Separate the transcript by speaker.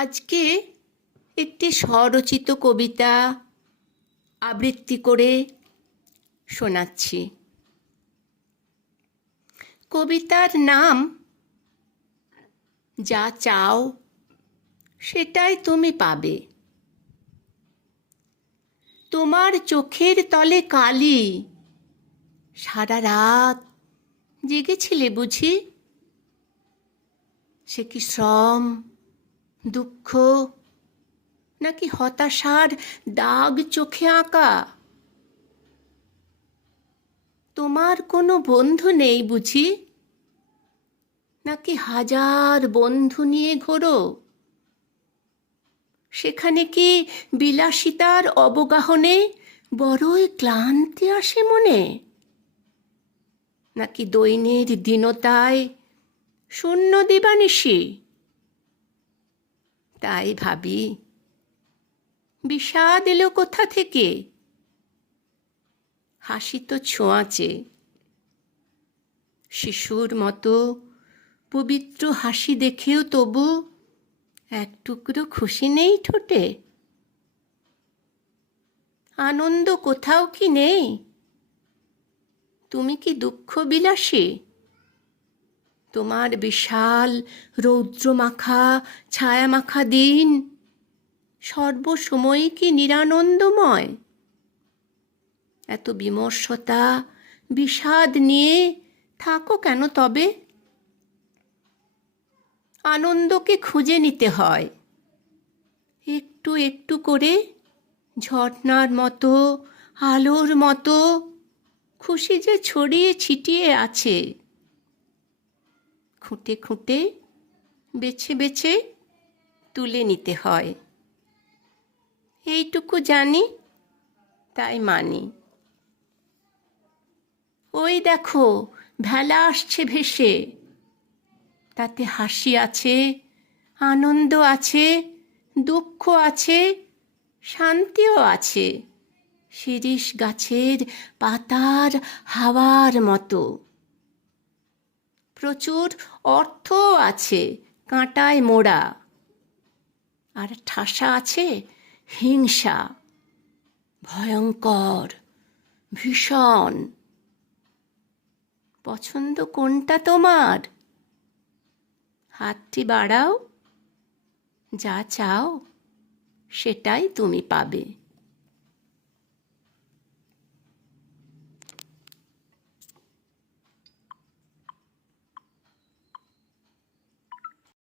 Speaker 1: আজকে একটি স্বরচিত কবিতা আবৃত্তি করে শোনাচ্ছি। কবিতার নাম, যা চাও সেটাই তুমি পাবে। তোমার চোখের তলে কালি, সারা রাত জেগেছিলে বুঝি? সে কি শ্রম দুঃখ, নাকি হতাশার দাগ চোখে আঁকা? তোমার কোনো বন্ধু নেই বুঝি? নাকি হাজার বন্ধু নিয়ে ঘোরো? সেখানে কি বিলাসিতার অবগাহনে বড়ই ক্লান্তি আসে মনে? নাকি দৈনের দীনতায় শূন্য দিবানিশি? তাই ভাবি, বিষাদ এলো কোথা থেকে? হাসি তো ছোঁয়াচে। শিশুর মতো পবিত্র হাসি দেখেও তবু এক টুকরো খুশি নেই ঠোঁটে। আনন্দ কোথাও কি নেই? তুমি কি দুঃখ বিলাসী তোমার বিশাল রৌদ্রমাখা, ছায়ামাখা দিন। সর্বসময় কি নিরানন্দময়? এত বিমর্ষতা, বিষাদ নিয়ে থাকো কেন তবে? আনন্দকে খুঁজে নিতে হয়। একটু একটু করে ঝর্ণার মতো, আলোর মতো, খুশি যে ছড়িয়ে ছিটিয়ে আছে। খুঁটে খুঁটে, বেছে বেছে তুলে নিতে হয়। এইটুকু জানি, তাই মানি। ওই দেখো, ভেলা আসছে ভেসে। তাতে হাসি আছে, আনন্দ আছে, দুঃখ আছে, শান্তিও আছে। শিরিষ গাছের পাতার হাওয়ার মতো। প্রচুর অর্থ আছে, কাঁটায় মোড়া। আর ঠাসা আছে হিংসা। ভয়ঙ্কর, ভীষণ। পছন্দ কোনটা তোমার? হাতটি বাড়াও, যা চাও সেটাই তুমি পাবে।